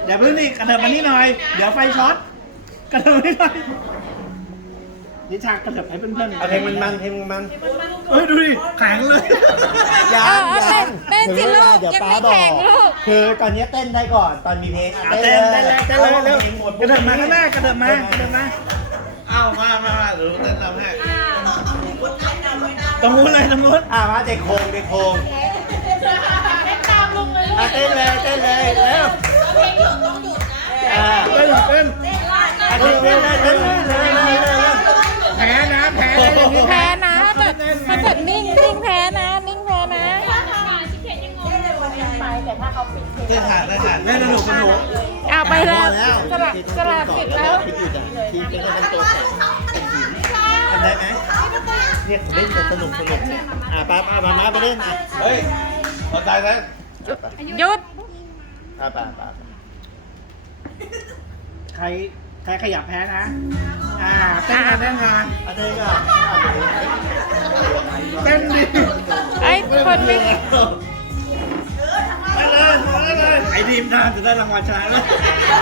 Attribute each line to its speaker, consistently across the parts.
Speaker 1: เดี๋ยวเพิ่งนี่กระเถิบมานี่หน่อยเดี๋ยวไฟช็อตกระเถิบมานี่หน่อยนิชากระเถิบให้เพื่อนๆ
Speaker 2: เอาเพลงมัน
Speaker 1: เฮ้ยดูดิแข็งเลย
Speaker 2: ยัง
Speaker 3: เต้นสิลูก
Speaker 2: เดี๋ยว
Speaker 3: ยัง
Speaker 2: ป้า
Speaker 3: ไม่
Speaker 2: บอ
Speaker 3: แข็
Speaker 2: ก
Speaker 3: งลูก
Speaker 2: คือตอนนี้เต้นได้ก่อนตอนมีเพลง
Speaker 1: เต้นเร็วกระเถิบมาข้างหน้ากระเถิบมากระเถิบมา
Speaker 4: เอามาหรือเต้นทำให้
Speaker 1: ตรงนู้นเลยตรงนู้น
Speaker 2: มาเด็กโคงเต้นเลยเร็ว
Speaker 1: เต้นเต้น
Speaker 2: เต้น
Speaker 1: แพ้นะแพ้อย่างนี้
Speaker 3: แพ้นะถ้าเกิดนิ่งแพ้นะนิ่งแพ้นะ
Speaker 4: เต้นถ่าน
Speaker 1: เล่นสนุก
Speaker 3: เอาไปแล้วสลับสิทธิ์แล้ว
Speaker 2: ทีมเป็นคนโตทำได้ไหมเนี่ยเล่นสนุกป้ามาไปเล่น
Speaker 4: เฮ้ยเข้าใจนะ
Speaker 3: หยุด
Speaker 2: ป้า
Speaker 1: ใครขยับแพ้นะเต้นกัน
Speaker 2: เต้นก็
Speaker 1: เต้นดิ
Speaker 3: ไอ้คนไม่
Speaker 1: ไปเลยไอ้ทีมทานจะได้รางวัลชนะเลย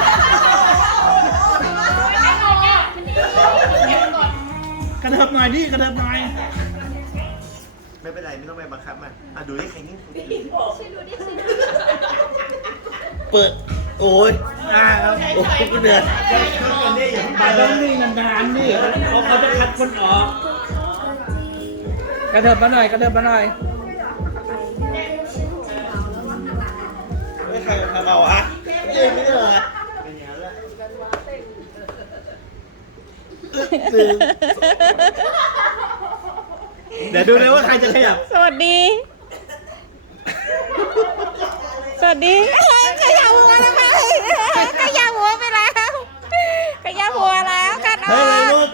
Speaker 1: กระเถิบหน่อยดิกระเถิบหน่อย
Speaker 2: ไม่เป็นไรไม่ต้องไปบังคับมันดูให้ใครนิ่ง
Speaker 4: เปิดโอ้ย
Speaker 1: โอ้ยเดือด
Speaker 2: อย่า
Speaker 1: มาต้องนี่นานๆนี่เขาจะคัดคนออกกระเถิบมาหน่อย
Speaker 4: ไม่ใครทำเราอะ
Speaker 2: ไม่ได้เลยเป็นอย่างนั้นแหละ
Speaker 1: เดี๋ยวดูเลยว่าใครจะขยับ
Speaker 3: สวัสดีขยับมาแล้ว